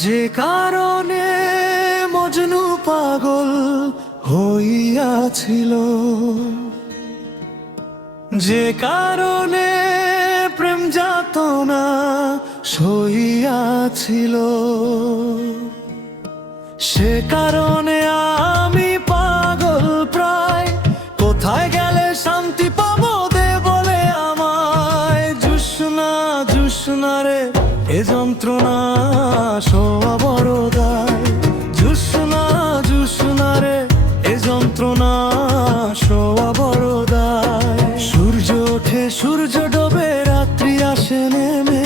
যে কারণে মজনু পাগল হইয়াছিল, যে কারণে প্রেম যাতনা সইয়াছিল, সে কারণে আমি পাগল প্রায়। কোথায় গেলে শান্তি পাবো দে বলে আমায়। জুস্না জুস্না রে এ যন্ত্রণা সওয়া বড় দায়। জুস্না জুস্না রে এ যন্ত্রণা সওয়া বড় দায়। সূর্য ওঠে সূর্য ডোবে রাত্রি আসে নেমে,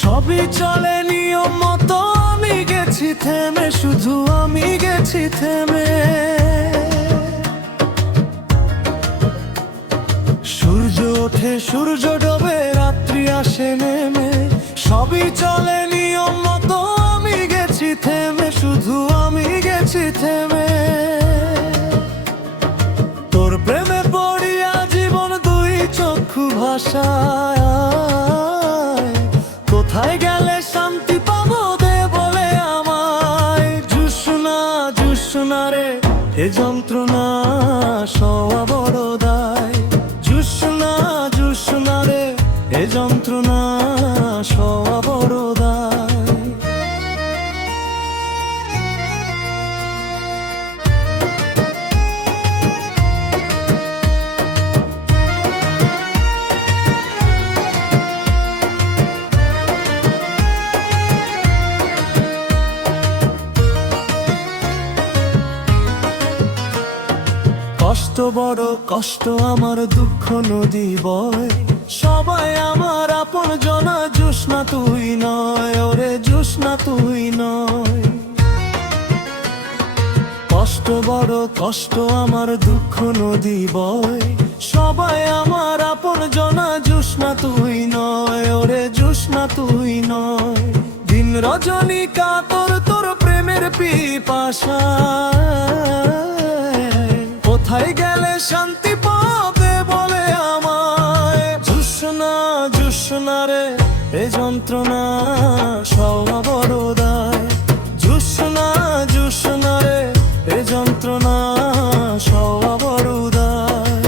সবই চলে নিয়ম মতো। আমি গেছি থেমে, শুধু আমি গেছি থেমে। সূর্য ওঠে সূর্য ডোবে রাত্রি আসে নেমে, সবই চলে নিয়ম মতো। আমি গেছি থেমে, শুধু আমি গেছি থেমে। তোর প্রেমে পড়িয়া জীবন দুই চক্ষু ভাষায়। কোথায় গেলে শান্তি পাবো দে বলে আমায়। জুস্না জুস্না রে এ যন্ত্রণা সওয়া বড় দায়। জুস্না জুস্না রে এ যন্ত্রণা সওয়া বড় দায়। কষ্ট বড় কষ্ট আমার, দুঃখ নদী বয়। সবাই আমার আপন জনা, জুস্না তুই নয় ওরে জুস্না তুই নয়। কষ্ট বড় কষ্ট আমার, দুঃখ নদী বয়। সবাই আমার আপন জনা, জুস্না তুই নয় ওরে জুস্না তুই নয়। দিন রজনী কাতর তোর প্রেমের পিপাসা। কোথায় গেলে শান্তি পাবে বলে আমায়। জুস্না জুস্না রে এ যন্ত্রণা সওয়া বড় দায়। জুস্না জুস্না রে এ যন্ত্রণা সওয়া বড় দায়।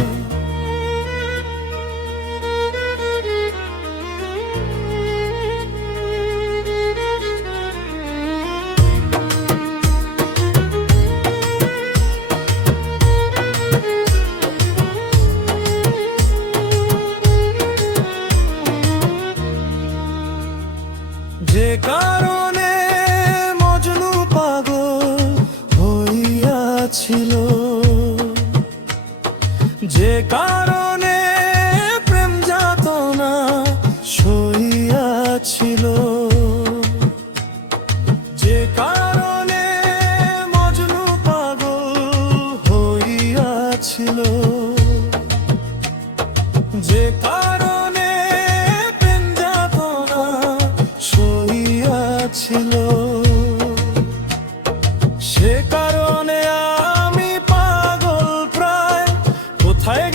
যে কারণে মজনু পাগল হইয়াছিল, যে কারণে প্রেম যাতনা সইয়াছিল, যে কারণে মজনু পাগল হইয়াছিল, যে কারণে প্রেম যাতনা সইয়াছিল, সে কারণে আমি পাগল প্রায়। কোথায়